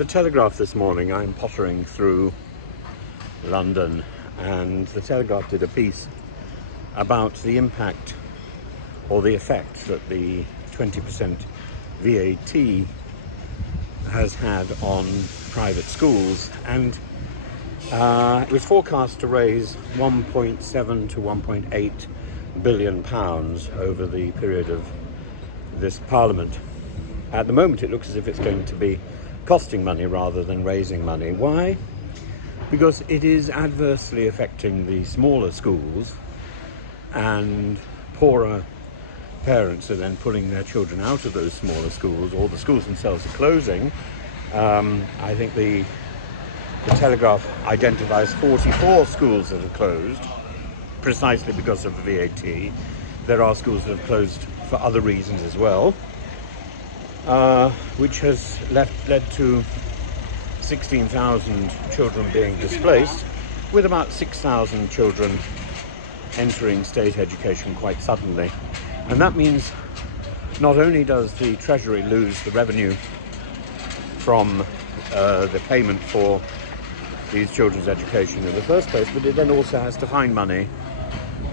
The Telegraph this morning, I'm pottering through London, and the Telegraph did a piece about the impact or the effect that the 20% VAT has had on private schools, and it was forecast to raise 1.7 to 1.8 billion pounds over the period of this Parliament. At the moment it looks as if it's going to be costing money rather than raising money. Why? Because it is adversely affecting the smaller schools, and poorer parents are then pulling their children out of those smaller schools, or the schools themselves are closing. I think the Telegraph identifies 44 schools that are closed precisely because of the VAT. There are schools that have closed for other reasons as well, which has led to 16,000 children being displaced, with about 6,000 children entering state education quite suddenly. And that means not only does the Treasury lose the revenue from the payment for these children's education in the first place, but it then also has to find money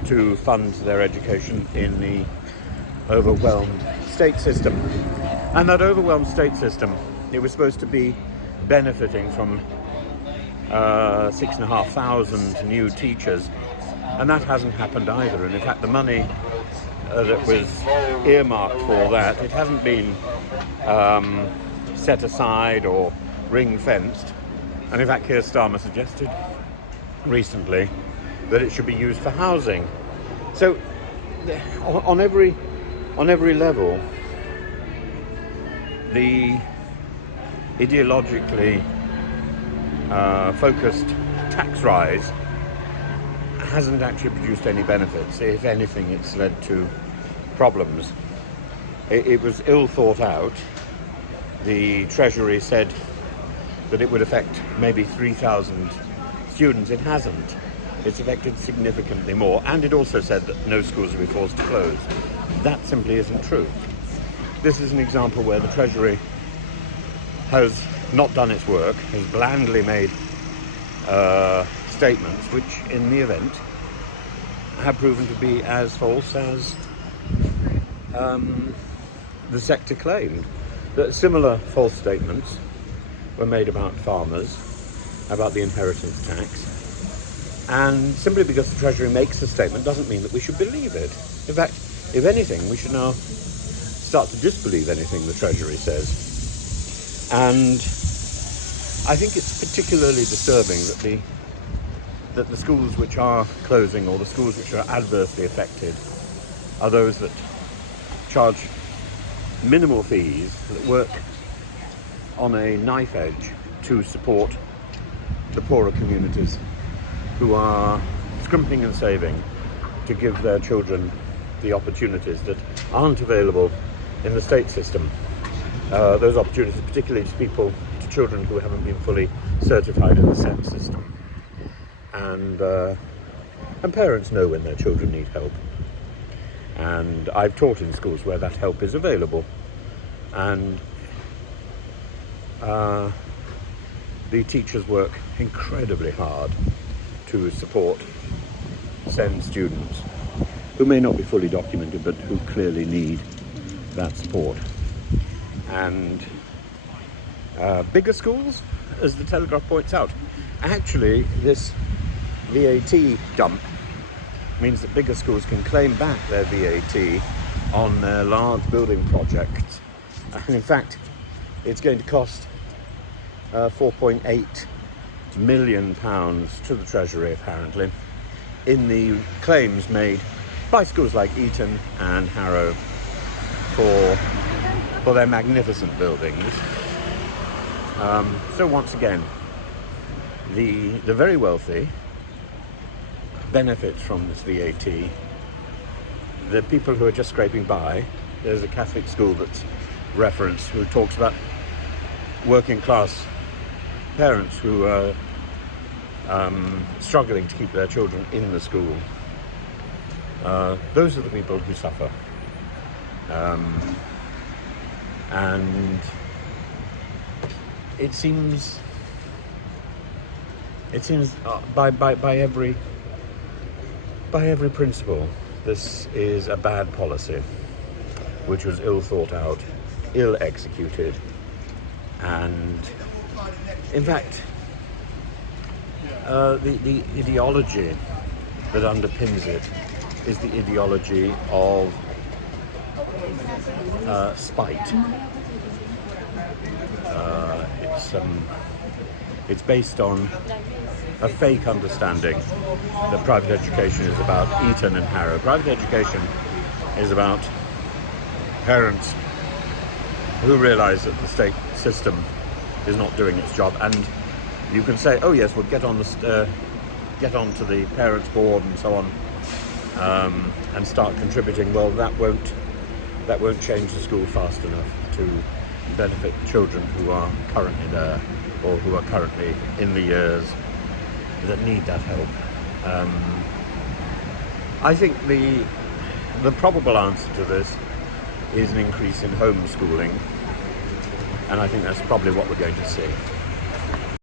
to fund their education in the overwhelmed state system. And that overwhelmed state system, it was supposed to be benefiting from 6,500 new teachers, and that hasn't happened either. And in fact, the money that was earmarked for that, it hasn't been set aside or ring-fenced. And in fact, Keir Starmer suggested recently that it should be used for housing. So on every level, the ideologically focused tax rise hasn't actually produced any benefits. If anything, it's led to problems. It was ill thought out. The Treasury said that it would affect maybe 3,000 students. It hasn't. It's affected significantly more. And it also said that no schools will be forced to close. That simply isn't true. This is an example where the Treasury has not done its work, has blandly made statements which, in the event, have proven to be as false as the sector claimed. That similar false statements were made about farmers, about the inheritance tax, and simply because the Treasury makes a statement doesn't mean that we should believe it. In fact, if anything, we should now start to disbelieve anything the Treasury says. And I think it's particularly disturbing that the schools which are closing, or the schools which are adversely affected, are those that charge minimal fees, that work on a knife edge to support the poorer communities who are scrimping and saving to give their children the opportunities that aren't available in the state system. Those opportunities particularly to children who haven't been fully certified in the SEN system. And parents know when their children need help. And I've taught in schools where that help is available. And the teachers work incredibly hard to support SEN students who may not be fully documented, but who clearly need that support. And bigger schools, as the Telegraph points out, actually this VAT dump means that bigger schools can claim back their VAT on their large building projects. And in fact, it's going to cost £4.8 million to the Treasury, apparently, in the claims made by schools like Eton and Harrow for their magnificent buildings. So once again, the very wealthy benefit from this VAT. The people who are just scraping by, there's a Catholic school that's referenced who talks about working class parents who are struggling to keep their children in the school. Those are the people who suffer. And it seems by every principle, this is a bad policy, which was ill thought out, ill executed, and in fact, the ideology that underpins it is the ideology of spite. It's based on a fake understanding that private education is about Eton and Harrow. Private education is about parents who realise that the state system is not doing its job, and you can say, "Oh yes, we'll get on to the parents' board and so on, and start contributing." Well, that won't change the school fast enough to benefit children who are currently there, or who are currently in the years that need that help. I think the probable answer to this is an increase in homeschooling, and I think that's probably what we're going to see.